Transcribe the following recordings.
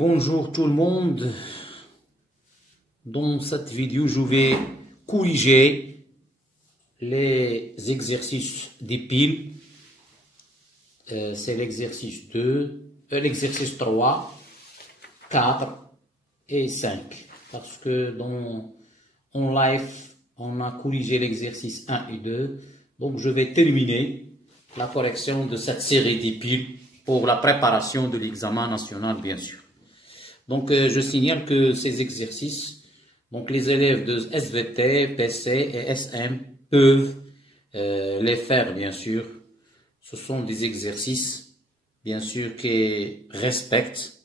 Bonjour tout le monde. Dans cette vidéo, je vais corriger les exercices des piles. C'est l'exercice 2, l'exercice 3, 4 et 5. Parce que en live, on a corrigé l'exercice 1 et 2. Donc je vais terminer la correction de cette série des piles pour la préparation de l'examen national, bien sûr. Donc, je signale que ces exercices, donc les élèves de SVT, PC et SM peuvent les faire, bien sûr. Ce sont des exercices, bien sûr, qui respectent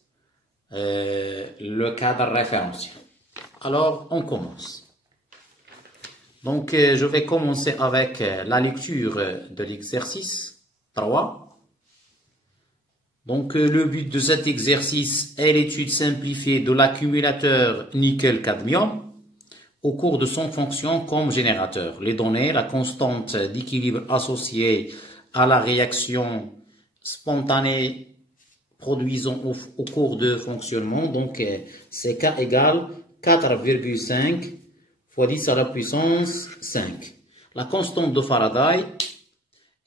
le cadre référentiel. Alors, on commence. Donc, je vais commencer avec la lecture de l'exercice 3. Donc, le but de cet exercice est l'étude simplifiée de l'accumulateur nickel-cadmium au cours de son fonction comme générateur. Les données, la constante d'équilibre associée à la réaction spontanée produisant au cours de fonctionnement. Donc, c'est K égale 4,5 fois 10 à la puissance 5. La constante de Faraday.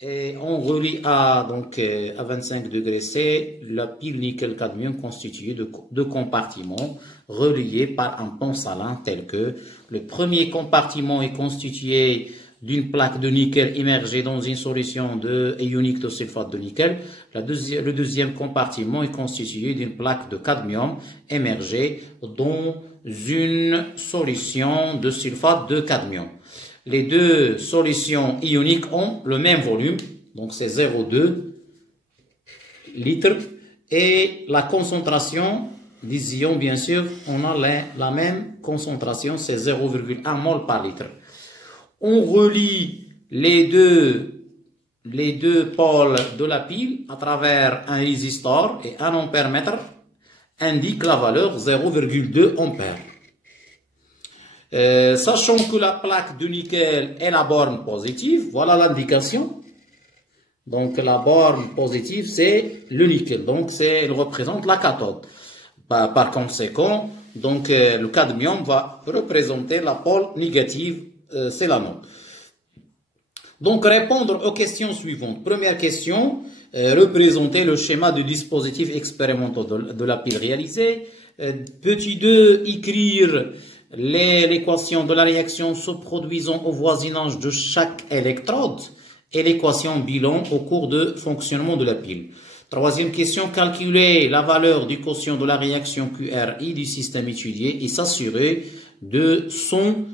Et on relie à 25 degrés C la pile nickel-cadmium constituée de deux compartiments reliés par un pont salin tel que le premier compartiment est constitué d'une plaque de nickel immergée dans une solution de ionique de sulfate de nickel. Le deuxième compartiment est constitué d'une plaque de cadmium immergée dans une solution de sulfate de cadmium. Les deux solutions ioniques ont le même volume, donc c'est 0,2 litres. Et la concentration des ions, bien sûr, on a la même concentration, c'est 0,1 mol par litre. On relie les deux pôles de la pile à travers un résistor et un ampèremètre indique la valeur 0,2 ampères. Sachant que la plaque de nickel est la borne positive, voilà l'indication. Donc la borne positive c'est le nickel, donc elle représente la cathode. Par conséquent, donc le cadmium va représenter la pôle négative, c'est l'anode. Donc répondre aux questions suivantes. Première question, représenter le schéma du dispositif expérimental de la pile réalisée. Petit 2, écrire l'équation de la réaction se produisant au voisinage de chaque électrode et l'équation bilan au cours de fonctionnement de la pile. Troisième question, calculer la valeur du quotient de la réaction QRI du système étudié et s'assurer de son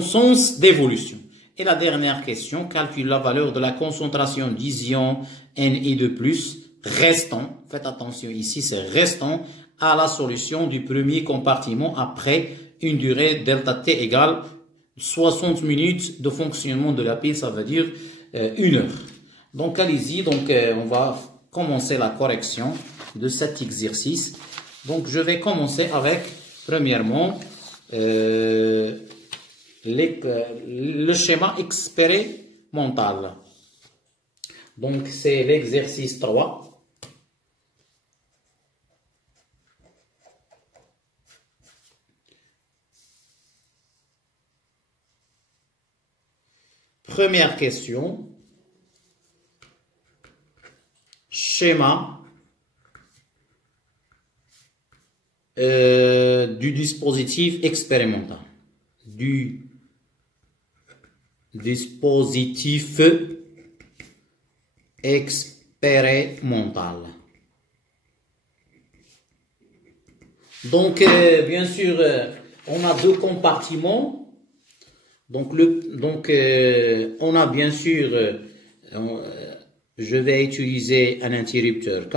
sens d'évolution. Et la dernière question, calculer la valeur de la concentration d'ions Na2+, restant, faites attention ici, c'est restant, à la solution du premier compartiment après une durée delta T égale 60 minutes de fonctionnement de la pile, ça veut dire 1 heure. Donc allez-y, on va commencer la correction de cet exercice. Donc je vais commencer avec, premièrement, le schéma expérimental. Donc c'est l'exercice 3. Première question, schéma du dispositif expérimental. Du dispositif expérimental. Donc, bien sûr, on a deux compartiments. Donc, on a bien sûr, je vais utiliser un interrupteur K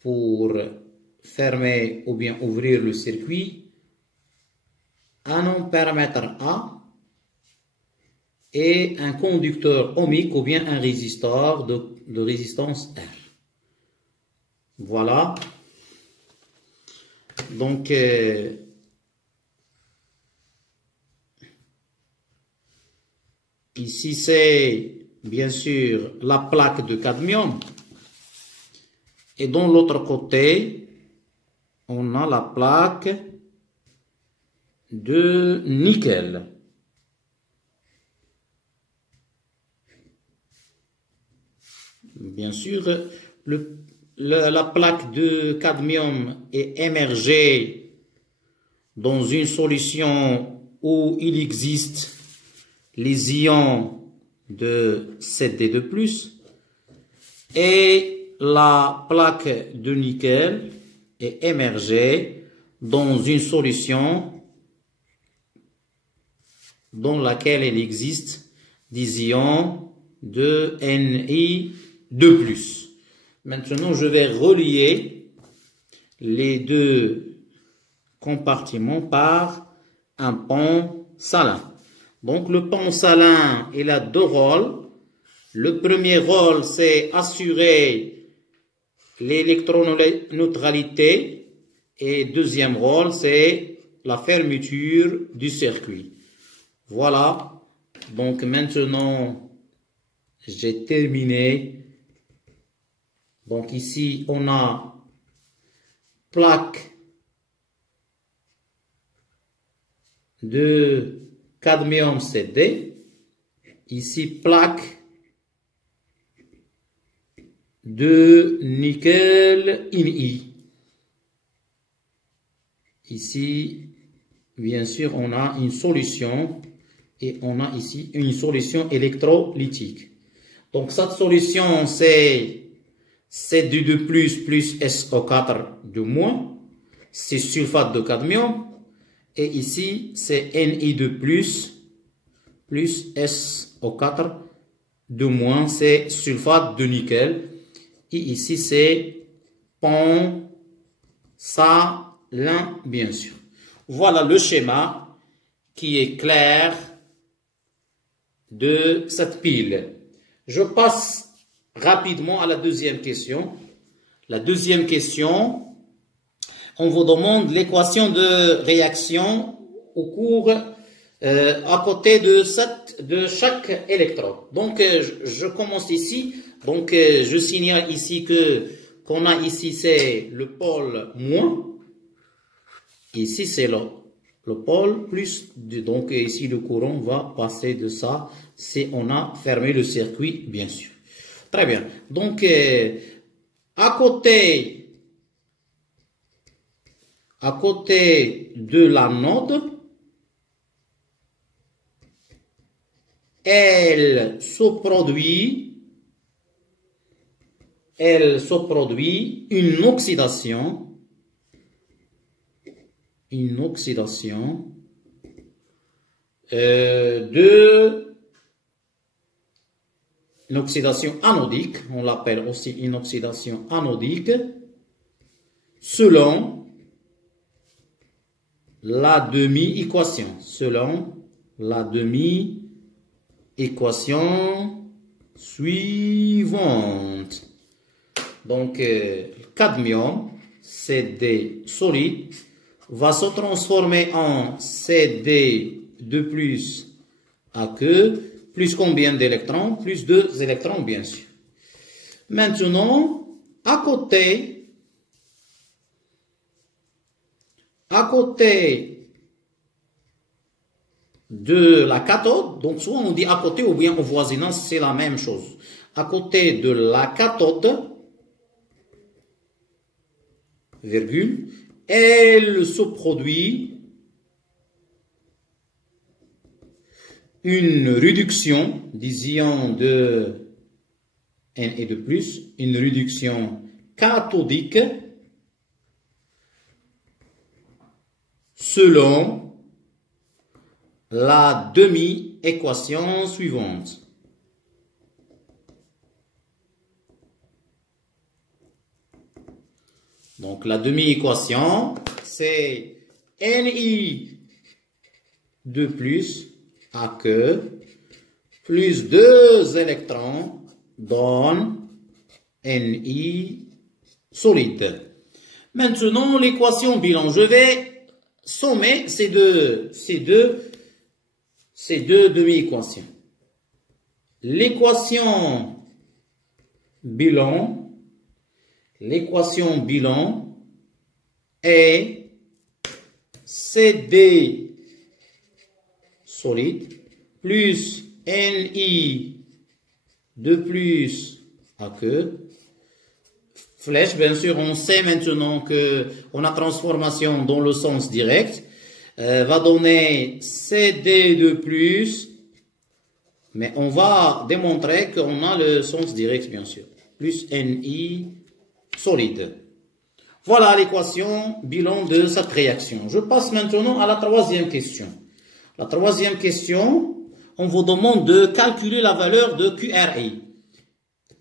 pour fermer ou bien ouvrir le circuit, un ampèremètre A et un conducteur ohmique ou bien un résistor de résistance R. Voilà. Donc, ici, c'est bien sûr la plaque de cadmium. Et dans l'autre côté, on a la plaque de nickel. Bien sûr, la plaque de cadmium est émergée dans une solution où il existe les ions de 7D2+, et la plaque de nickel est émergée dans une solution dans laquelle il existe des ions de Ni2+. Maintenant, je vais relier les deux compartiments par un pont salin. Donc, le pont salin, il a deux rôles. Le premier rôle, c'est assurer l'électroneutralité. Et deuxième rôle, c'est la fermeture du circuit. Voilà. Donc, maintenant, j'ai terminé. Donc, ici, on a plaque de cadmium 7D. Ici, plaque de nickel Ni. Ici, bien sûr, on a une solution et on a ici une solution électrolytique. Donc, cette solution, c'est C2 plus SO4 de moins, c'est sulfate de cadmium. Et ici, c'est Ni2 plus SO4 de moins, c'est sulfate de nickel. Et ici, c'est pont salin, bien sûr. Voilà le schéma qui est clair de cette pile. Je passe rapidement à la deuxième question. La deuxième question, on vous demande l'équation de réaction au cours à côté de chaque électrode. Donc, je commence ici. Donc, je signale ici qu'on a ici, c'est le pôle moins. Ici, c'est le pôle plus. Donc, ici, le courant va passer de ça si on a fermé le circuit, bien sûr. Très bien. Donc, à côté de l'anode, elle se produit une oxydation une oxydation anodique, on l'appelle aussi une oxydation anodique, selon la demi-équation. Suivante. Donc, le cadmium, CD solide, va se transformer en CD2+ aqueux, plus combien d'électrons? Plus 2 électrons, bien sûr. Maintenant, à côté de la cathode, donc soit on dit à côté ou bien au voisinage, c'est la même chose. À côté de la cathode, virgule, elle se produit une réduction des ions de Na2+, une réduction cathodique selon la demi-équation suivante. Donc la demi-équation, c'est Ni2+ aqueux plus 2 électrons donne Ni solide. Maintenant, l'équation bilan. Je vais sommer ces deux demi-équations. L'équation bilan l'équation bilan est CD solide plus NI de plus à que flèche, bien sûr, on sait maintenant que on a transformation dans le sens direct, va donner CD de plus, mais on va démontrer qu'on a le sens direct, bien sûr, plus NI solide. Voilà l'équation bilan de cette réaction. Je passe maintenant à la troisième question. La troisième question, on vous demande de calculer la valeur de QRI.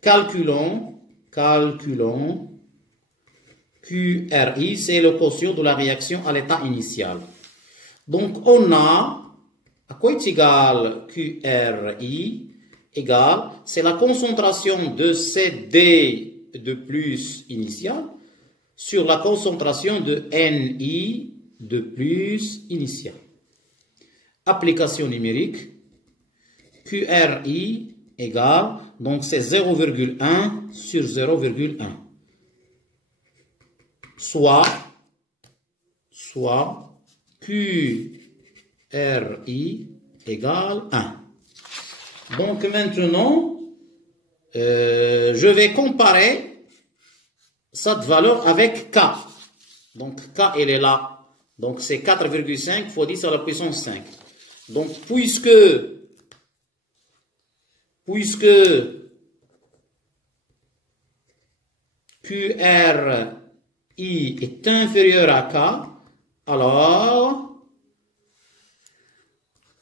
Calculons QRI, c'est le quotient de la réaction à l'état initial. Donc, on a, à quoi est égal QRI? Égal, c'est la concentration de CD de plus initial sur la concentration de NI de plus initial. Application numérique, QRI égale, donc c'est 0,1 sur 0,1. Soit QRI égale 1. Donc maintenant, je vais comparer cette valeur avec K. Donc K, elle est là. Donc c'est 4,5 fois 10 à la puissance 5. Donc puisque QRI est inférieur à K, alors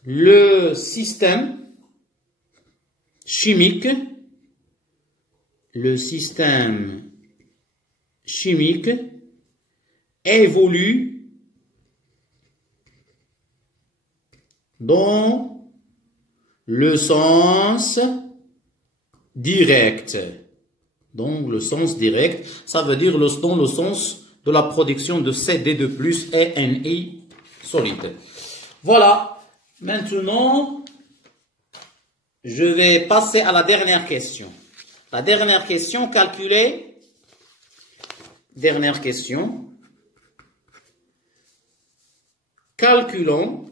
le système chimique évolue dans le sens direct. Donc, le sens direct, ça veut dire dans le sens de la production de CD de plus et NI solide. Voilà. Maintenant, je vais passer à la dernière question. La dernière question, calculer. Dernière question. Calculons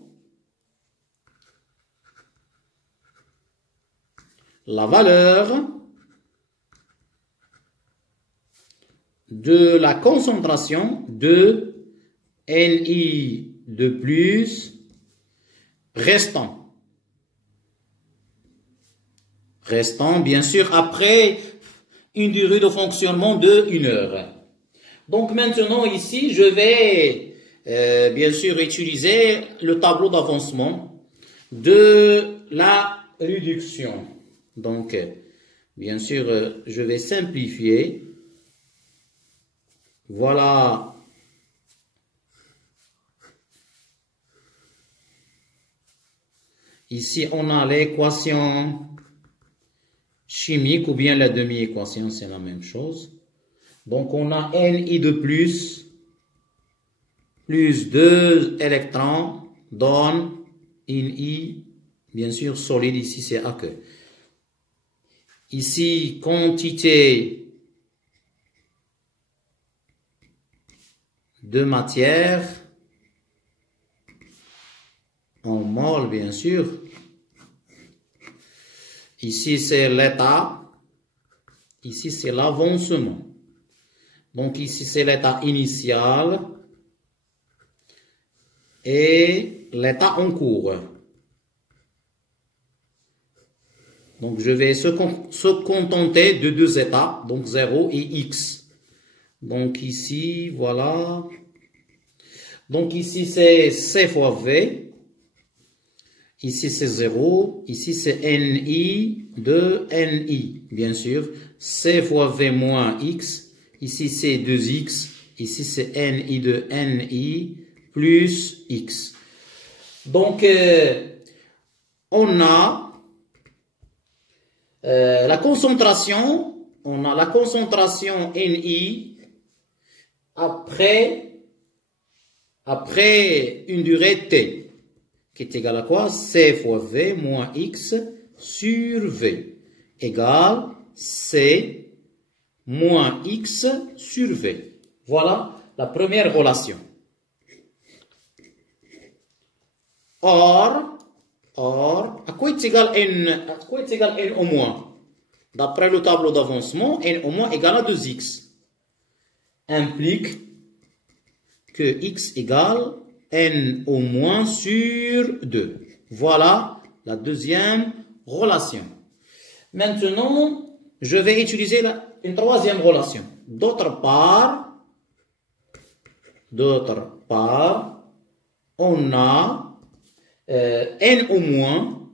la valeur de la concentration de NI de plus restant. Restant, bien sûr, après une durée de fonctionnement de 1 heure. Donc maintenant, ici, je vais bien sûr utiliser le tableau d'avancement de la réduction. Donc, bien sûr, je vais simplifier. Voilà. Ici, on a l'équation chimique ou bien la demi-équation, c'est la même chose. Donc, on a Ni de plus 2 électrons donne I, bien sûr, solide, ici c'est aqueux. Ici, quantité de matière en mol, bien sûr. Ici, c'est l'état. Ici, c'est l'avancement. Donc, ici, c'est l'état initial et l'état en cours. Donc, je vais se contenter de 2 états, donc 0 et X. Donc, ici, voilà. Donc, ici, c'est C fois V. Ici, c'est 0. Ici, c'est NI de NI, bien sûr. C fois V moins X. Ici, c'est 2X. Ici, c'est NI de NI plus X. Donc, on a la concentration. On a la concentration NI après une durée T. Qui est égal à quoi? C fois V moins X sur V égale C moins X sur V. Voilà la première relation. Or, à quoi est égal N? À quoi est égal N au moins? D'après le tableau d'avancement, N au moins égale à 2X. Implique que X égale N au moins sur 2. Voilà la deuxième relation. Maintenant, je vais utiliser une troisième relation. D'autre part, on a N au moins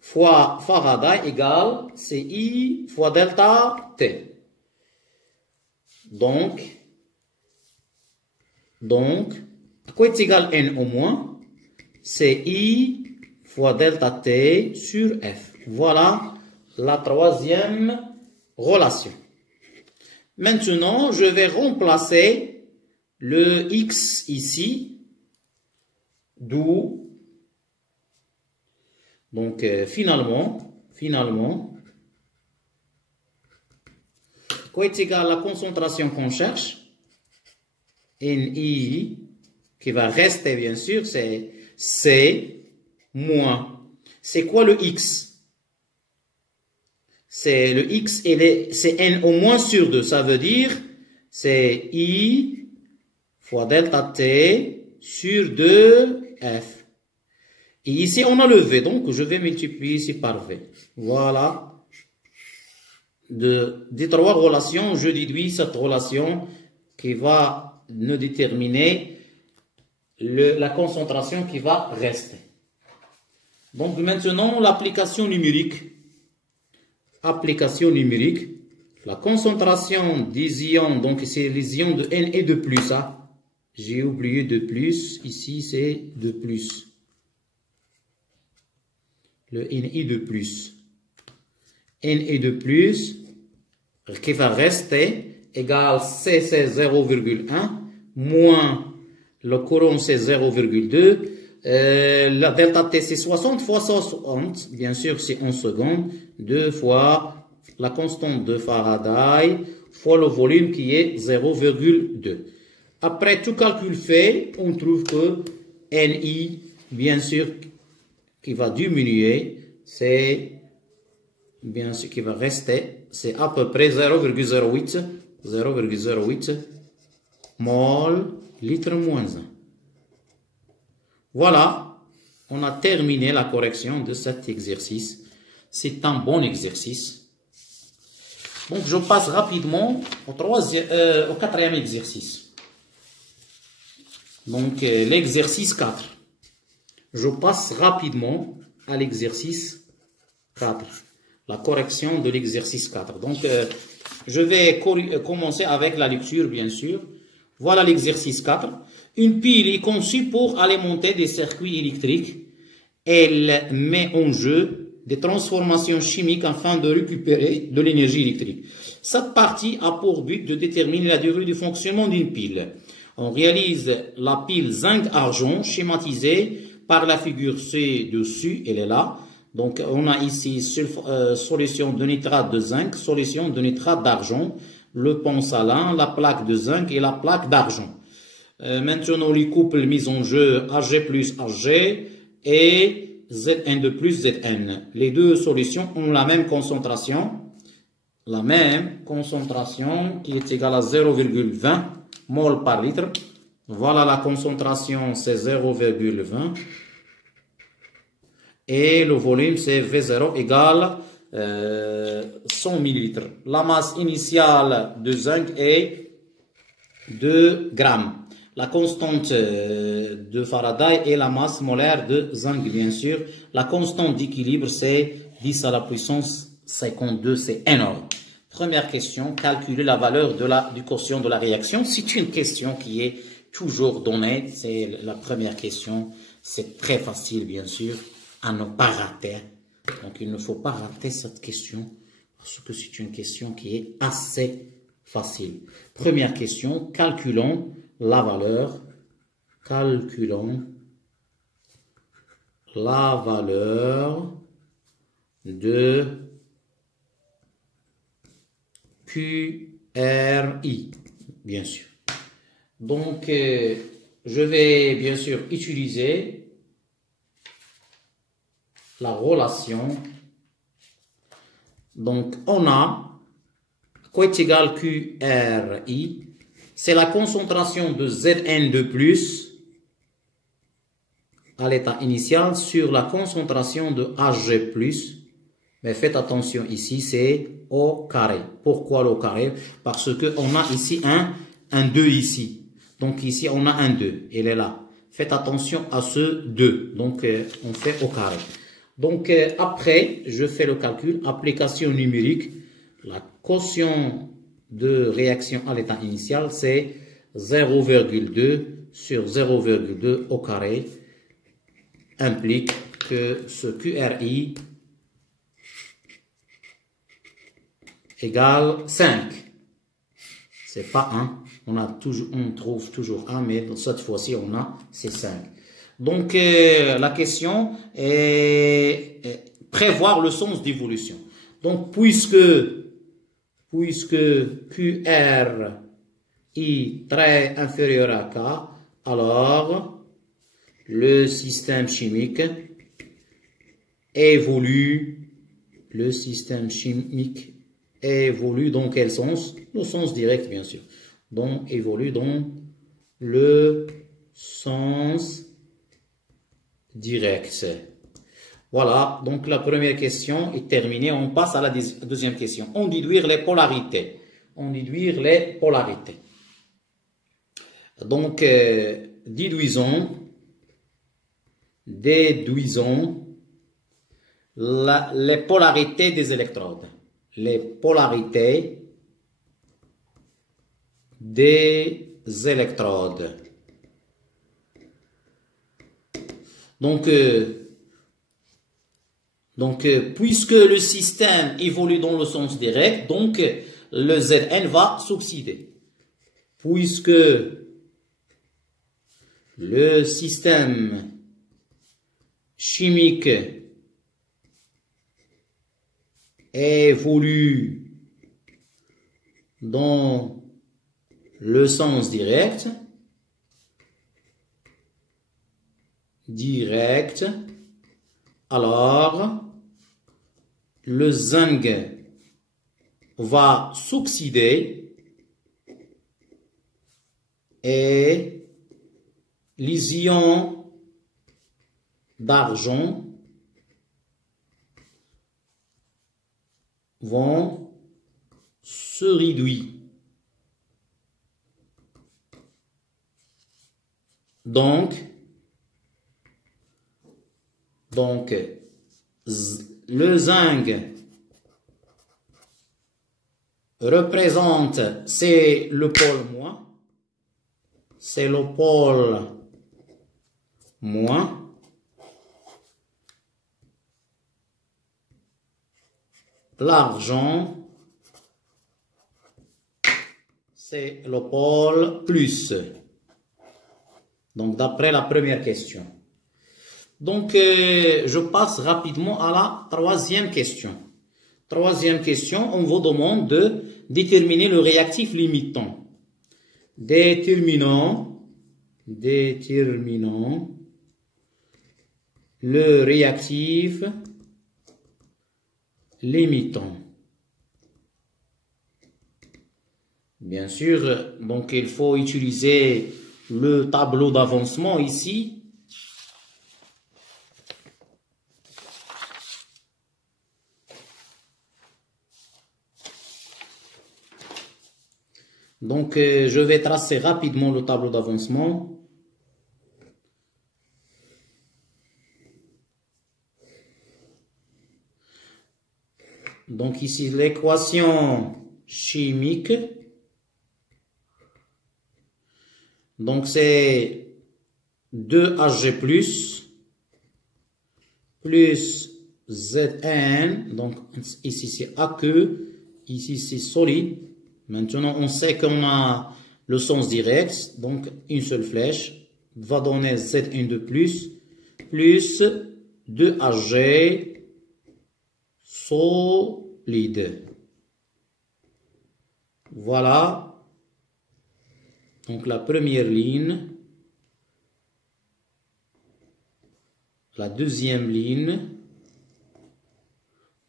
fois Faraday égale CI fois delta T. Donc, à quoi est égal N au moins? C'est I fois delta T sur F. Voilà la troisième relation. Maintenant, je vais remplacer le X ici, d'où, donc finalement, quoi est égal à la concentration qu'on cherche? Ni, qui va rester bien sûr, c'est C moins. C'est quoi le X? C'est le X, c'est N au moins sur 2. Ça veut dire, c'est I fois delta T sur 2F. Et ici, on a le V, donc je vais multiplier ici par V. Voilà. Des trois relations, je déduis cette relation qui va nous déterminer la concentration qui va rester. Donc maintenant, l'application numérique. Application numérique. La concentration des ions, donc c'est les ions de N et de plus. Hein. J'ai oublié de plus, ici c'est de plus. Le Ni de plus. Ni de plus, qui va rester, égal C, c'est 0,1, moins le courant, c'est 0,2. La delta T, c'est 60 fois 60, bien sûr, c'est en secondes, 2 fois la constante de Faraday, fois le volume qui est 0,2. Après tout calcul fait, on trouve que Ni, bien sûr, qui va diminuer, c'est bien sûr qui va rester, c'est à peu près 0,08 mol litre moins 1. Voilà, on a terminé la correction de cet exercice. C'est un bon exercice. Donc je passe rapidement au quatrième exercice. Donc l'exercice 4. Je passe rapidement à l'exercice 4. La correction de l'exercice 4. Donc, je vais commencer avec la lecture, bien sûr. Voilà l'exercice 4. Une pile est conçue pour alimenter des circuits électriques. Elle met en jeu des transformations chimiques afin de récupérer de l'énergie électrique. Cette partie a pour but de déterminer la durée du fonctionnement d'une pile. On réalise la pile zinc-argent schématisée par la figure ci-dessus, elle est là. Donc, on a ici solution de nitrate de zinc, solution de nitrate d'argent, le pont salin, la plaque de zinc et la plaque d'argent. Maintenant, les couples mis en jeu Ag plus Ag et Zn2 plus Zn. Les deux solutions ont la même concentration qui est égale à 0,20 mol par litre. Voilà la concentration, c'est 0,20. Et le volume, c'est V0 égale 100 ml. La masse initiale de zinc est 2 grammes. La constante de Faraday est la masse molaire de zinc, bien sûr. La constante d'équilibre, c'est 10 à la puissance 52, c'est énorme. Première question, calculer la valeur du quotient de la réaction. C'est une question qui est toujours donnée. C'est la première question. C'est très facile, bien sûr, à ne pas rater. Donc, il ne faut pas rater cette question parce que c'est une question qui est assez facile. Première question, calculons la valeur. Calculons la valeur de QRI, bien sûr. Donc, je vais bien sûr utiliser la relation. Donc, on a quoi est égal QRI, c'est la concentration de Zn2+, à l'état initial sur la concentration de Hg+, mais faites attention ici, c'est au carré. Pourquoi le carré? Parce qu'on a ici un 2 ici. Donc ici, on a un 2, il est là. Faites attention à ce 2, donc on fait au carré. Donc après, je fais le calcul, application numérique, la quotient de réaction à l'état initial, c'est 0,2 sur 0,2 au carré, implique que ce QRI égale 5. C'est pas 1. On trouve toujours 1, mais cette fois-ci, on a c'est 5. Donc, la question est prévoir le sens d'évolution. Donc, puisque QRI très inférieur à K, alors le système chimique évolue. Le système chimique évolue dans quel sens? Le sens direct, bien sûr. Donc, évolue dans le sens direct. Voilà, donc la première question est terminée. On passe à la deuxième question. On déduire les polarités. On déduire les polarités. Donc, déduisons les polarités des électrodes. Les polarités des électrodes. Donc, puisque le système évolue dans le sens direct, donc le Zn va s'oxyder. Puisque le système chimique évolue dans le sens direct, alors le zinc va s'oxyder et les ions d'argent vont se réduire. Donc, le zinc représente, c'est le pôle moins, c'est le pôle moins, l'argent, c'est le pôle plus. Donc, d'après la première question. Donc, je passe rapidement à la troisième question. Troisième question, on vous demande de déterminer le réactif limitant. Déterminons le réactif limitant. Bien sûr, donc il faut utiliser le tableau d'avancement ici. Donc, je vais tracer rapidement le tableau d'avancement. Donc, ici, l'équation chimique. Donc, c'est 2Hg plus Zn. Donc, ici, c'est aqueux. Ici, c'est solide. Maintenant, on sait qu'on a le sens direct, donc une seule flèche va donner Zn2 plus 2Hg solide. Voilà. Donc la première ligne. La deuxième ligne.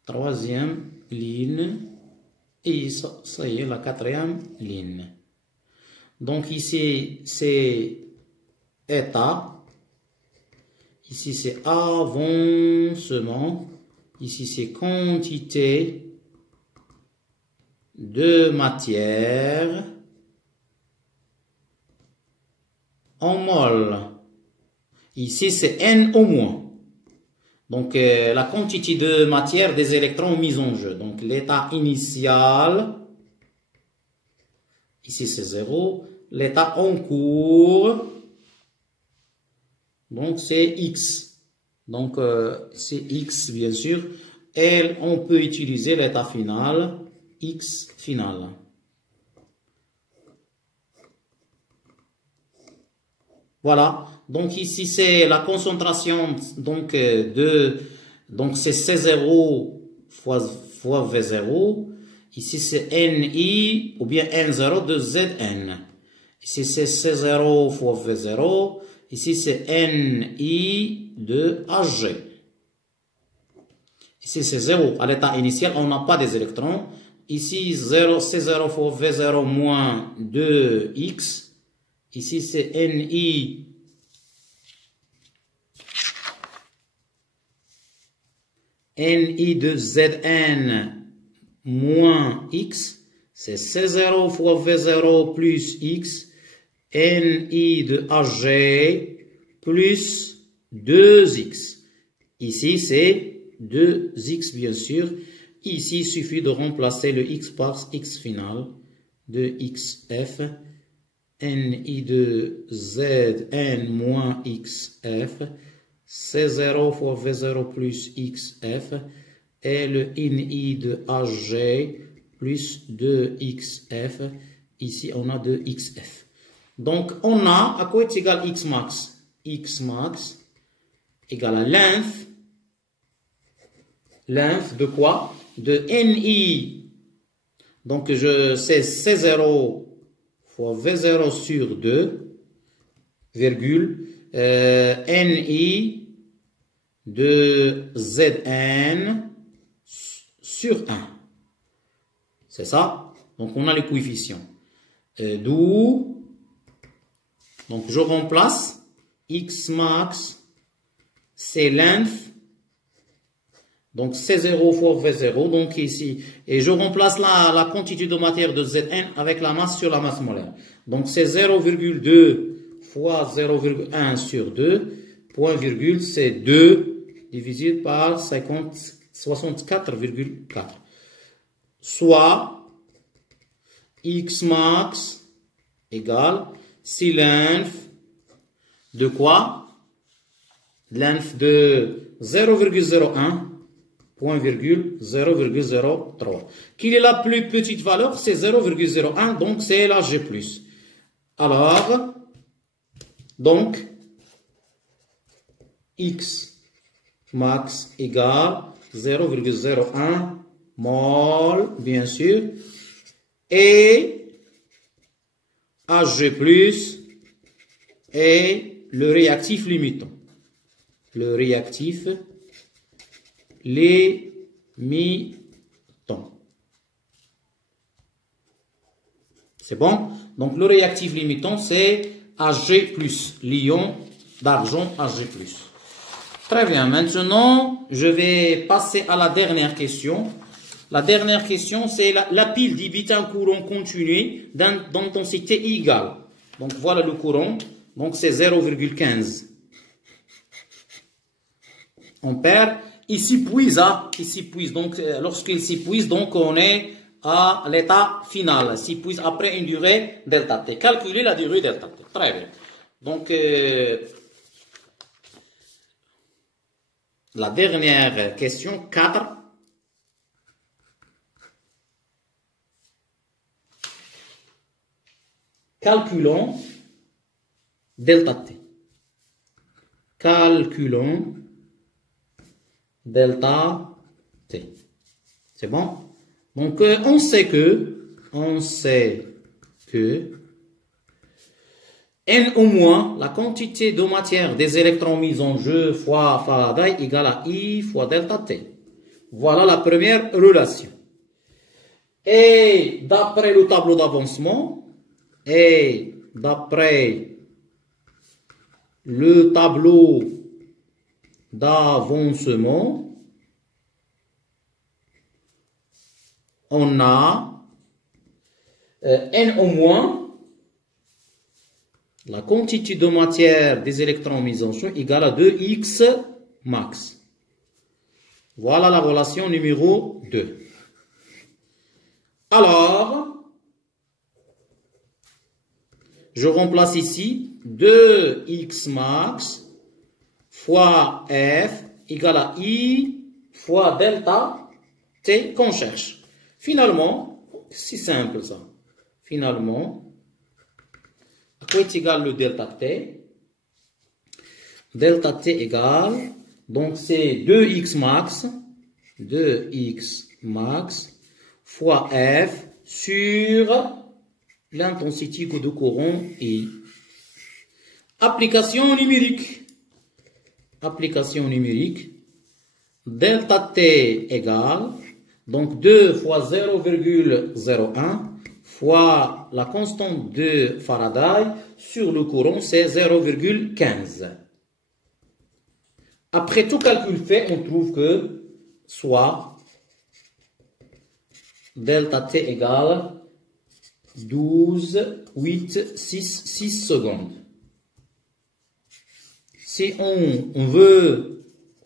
Troisième ligne. Et ça y est, la quatrième ligne. Donc ici, c'est état. Ici, c'est avancement. Ici, c'est quantité de matière en mol. Ici, c'est N au moins. Donc, la quantité de matière des électrons mise en jeu. Donc, l'état initial, ici, c'est 0. L'état en cours, donc, c'est X. Donc, c'est X, bien sûr. Et on peut utiliser l'état final, X final. Voilà. Donc, ici, c'est la concentration, donc, donc c'est C0 fois V0. Ici, c'est NI ou bien N0 de Zn. Ici, c'est C0 fois V0. Ici, c'est NI de Hg. Ici, c'est 0. À l'état initial, on n'a pas des électrons. Ici, 0, C0 fois V0 moins 2X. Ici, c'est NI de Zn moins X. C'est C0 fois V0 plus X. NI de Hg plus 2X. Ici, c'est 2X, bien sûr. Ici, il suffit de remplacer le X par X final de XF. NI de Zn moins XF. C0 fois V0 plus XF. Et le NI de Hg plus 2XF. Ici, on a 2XF. Donc, on a, à quoi est égal X max? X max égale à length. Length de quoi? De NI. Donc, c'est C0 fois V0 sur 2, virgule, NI de Zn sur 1. C'est ça? Donc, on a les coefficients. D'où, donc, je remplace X max, c'est length. Donc, C0 fois V0. Donc, ici, et je remplace la quantité de matière de Zn avec la masse sur la masse molaire. Donc, c'est 0,2 fois 0,1 sur 2. Point virgule, c'est 2 divisé par 64,4. Soit, X max égale, si length de quoi? Length de 0,01. Point virgule 0,03. Quelle est la plus petite valeur? C'est 0,01, donc c'est la G+. Alors, donc, X max égale 0,01 mol, bien sûr, et Hg+, et le réactif limitant. Le réactif limitant. C'est bon? Donc, le réactif limitant, c'est Hg+, l'ion d'argent Hg+. Très bien. Maintenant, je vais passer à la dernière question. La dernière question, c'est la pile débite un courant continu d'intensité égale. Donc, voilà le courant. Donc, c'est 0,15 ampères. Il s'épuise, donc lorsqu'il s'épuise, donc on est à l'état final, s'épuise après une durée delta t. Calculez la durée delta t. Très bien. Donc, la dernière question, 4. Calculons delta t. Calculons delta t. C'est bon? Donc, on sait que on sait que N au moins, la quantité de matière des électrons mis en jeu fois Faraday égale à I fois delta T. Voilà la première relation. Et d'après le tableau d'avancement, on a N au moins, la quantité de matière des électrons mis en jeu égale à 2x max. Voilà la relation numéro 2. Alors, je remplace ici 2x max fois F égale à I fois delta T qu'on cherche. Finalement, c'est simple ça. Finalement, à quoi est égal le delta T? Delta T égale, donc c'est 2x max fois F sur l'intensité de courant I. Application numérique. Delta T égale, donc 2 fois 0,01 fois la constante de Faraday sur le courant, c'est 0,15. Après tout calcul fait, on trouve que soit delta T égale 12,866 secondes. Si on veut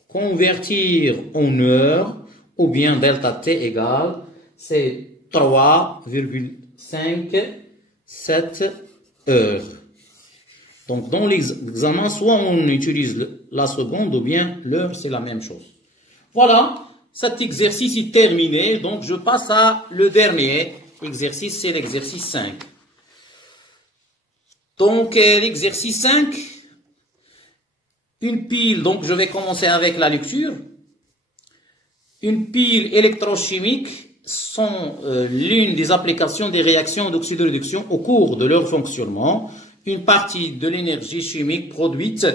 convertir en heures, ou bien delta T égale, c'est 3,57 heures. Donc dans l'examen, soit on utilise la seconde ou bien l'heure, c'est la même chose. Voilà, cet exercice est terminé, donc je passe à le dernier exercice, c'est l'exercice 5. Donc l'exercice 5, une pile, donc je vais commencer avec la lecture. Une pile électrochimique sont l'une des applications des réactions d'oxydoréduction au cours de leur fonctionnement. Une partie de l'énergie chimique produite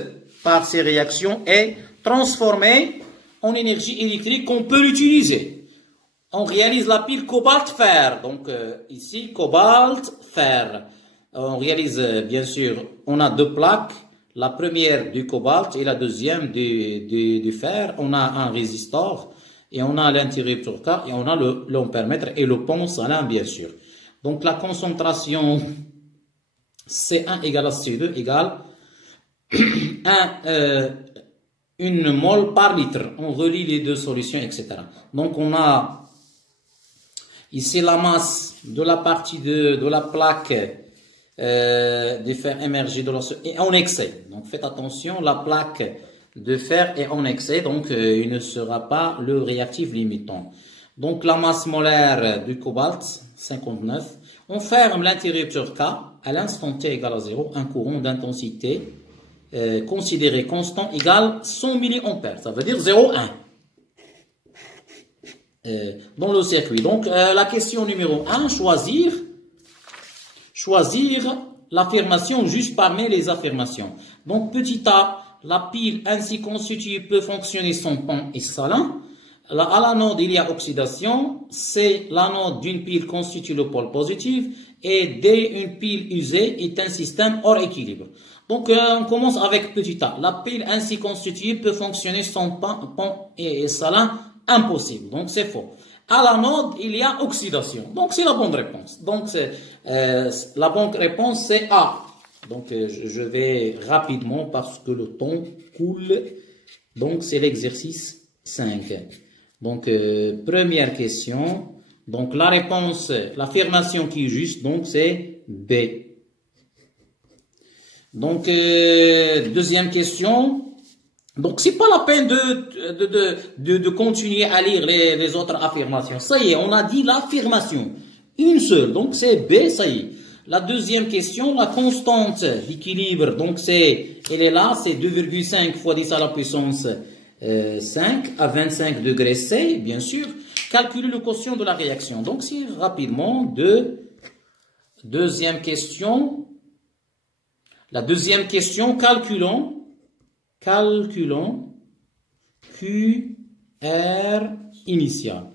par ces réactions est transformée en énergie électrique qu'on peut l'utiliser. On réalise la pile cobalt-fer. Donc ici, cobalt-fer. On réalise, bien sûr, on a deux plaques. La première du cobalt et la deuxième du fer. On a un résistor et on a l'interrupteur K et on a l'ampèremètre et le pont salin, bien sûr. Donc la concentration C1 égale à C2 égale 1 mol par litre. On relie les deux solutions, etc. Donc on a ici la masse de la partie de la plaque de fer émergé de l'os est en excès. Donc faites attention, la plaque de fer est en excès, donc il ne sera pas le réactif limitant. Donc la masse molaire du cobalt, 59. On ferme l'interrupteur K à l'instant T égale à 0, un courant d'intensité considéré constant égale 100 mA. Ça veut dire 0,1 dans le circuit. Donc la question numéro 1, choisir l'affirmation juste parmi les affirmations. Donc petit a, la pile ainsi constituée peut fonctionner sans pont et salin. À l'anode, il y a oxydation. C, l'anode d'une pile constitue le pôle positif. Et D, une pile usée est un système hors équilibre. Donc, on commence avec petit a. La pile ainsi constituée peut fonctionner sans pont et salin. Impossible. Donc, c'est faux. À l'anode, il y a oxydation. Donc, c'est la bonne réponse. Donc, la bonne réponse, c'est A. Donc, je vais rapidement parce que le temps coule. Donc, c'est l'exercice 5. Donc, première question. Donc, la réponse, l'affirmation qui est juste, donc, c'est B. Donc, deuxième question. Donc, c'est pas la peine de continuer à lire les autres affirmations. Ça y est, on a dit l'affirmation. Une seule. Donc, c'est B, ça y est. La deuxième question, la constante d'équilibre. Donc, elle est là, c'est 2,5 fois 10 à la puissance 5 à 25 degrés C, bien sûr. Calculer le quotient de la réaction. Donc, c'est rapidement 2 Deuxième question. La deuxième question, calculons QR initial.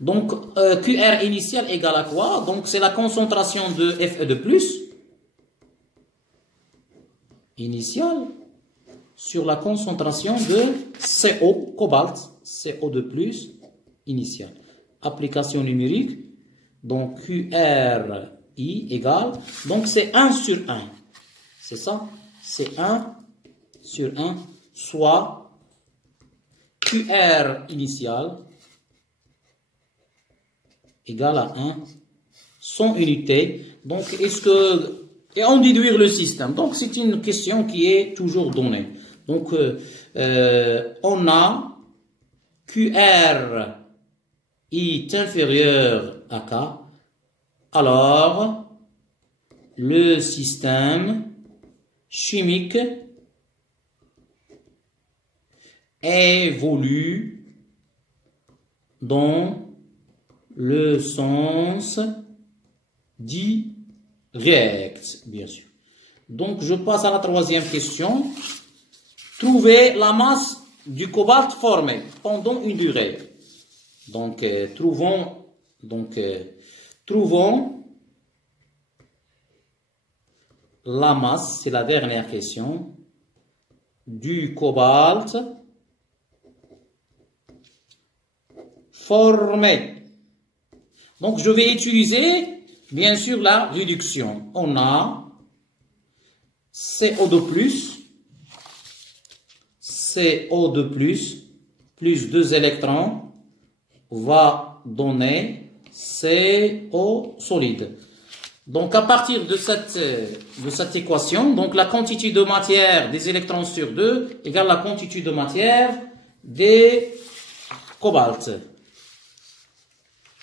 Donc, QR initial égale à quoi? Donc, c'est la concentration de Fe de plus initiale sur la concentration de CO, cobalt, CO de plus initial. Application numérique, donc QRI égale, donc c'est 1 sur 1. C'est ça? C'est 1 sur 1, soit QR initial égale à 1, son unité. Donc, et on déduire le système. Donc, c'est une question qui est toujours donnée. Donc, on a QR est inférieur à K. Alors, le système chimique évolue dans le sens direct, bien sûr. Donc, je passe à la troisième question. Trouver la masse du cobalt formée pendant une durée. Donc, trouvons la masse, c'est la dernière question, du cobalt formé. Donc, je vais utiliser, bien sûr, la réduction. On a CO2+, plus 2 électrons, va donner CO solide. Donc, à partir de cette équation, donc la quantité de matière des électrons sur 2 égale la quantité de matière des cobalt.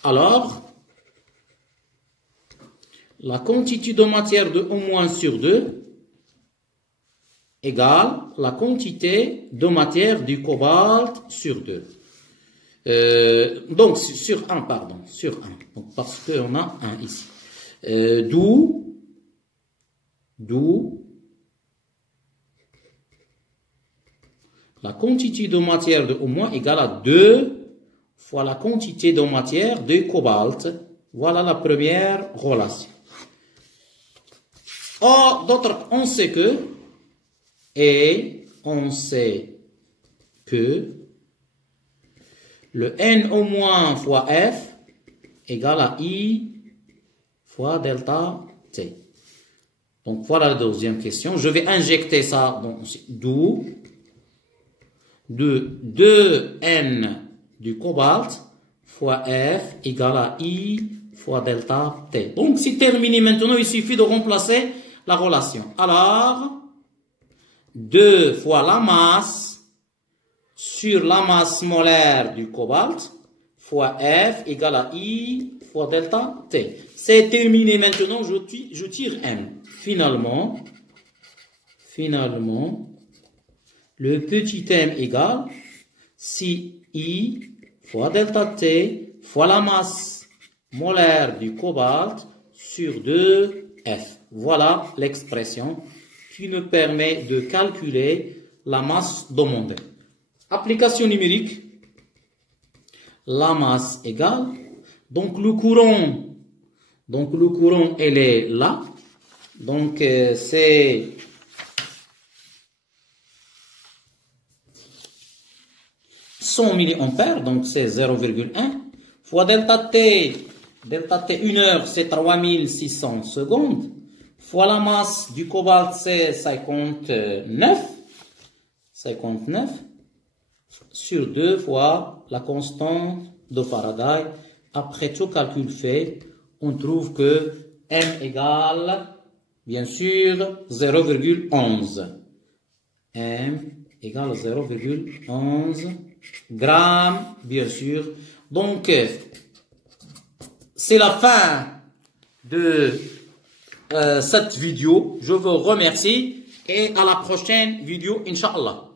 Alors, la quantité de matière de O- sur 2 égale la quantité de matière du cobalt sur 2. Donc, sur 1, pardon, sur 1. Donc, parce qu'on a 1 ici. D'où la quantité de matière de O- égale à 2 fois la quantité de matière de cobalt. Voilà la première relation. Or, d'autres, on sait que le NO- fois F égale à I fois delta T. Donc, voilà la deuxième question. Je vais injecter ça, d'où de 2N du cobalt fois F égale à I fois delta T. Donc, c'est terminé maintenant. Il suffit de remplacer la relation. Alors, 2 fois la masse sur la masse molaire du cobalt fois F égale à I fois delta T. C'est terminé maintenant. Je tire M. Finalement, le petit m égale si I fois delta T fois la masse molaire du cobalt sur 2F. Voilà l'expression qui nous permet de calculer la masse demandée. Application numérique. La masse égale. Donc le courant, elle est là. Donc c'est 100 milliampères, donc c'est 0,1 fois delta T 1 heure c'est 3600 secondes, fois la masse du cobalt c'est 59 sur 2 fois la constante de Faraday. Après tout calcul fait, on trouve que M égale, bien sûr, 0,11. M égale 0,11 grammes, bien sûr. Donc, c'est la fin de cette vidéo. Je vous remercie et à la prochaine vidéo, Inch'Allah.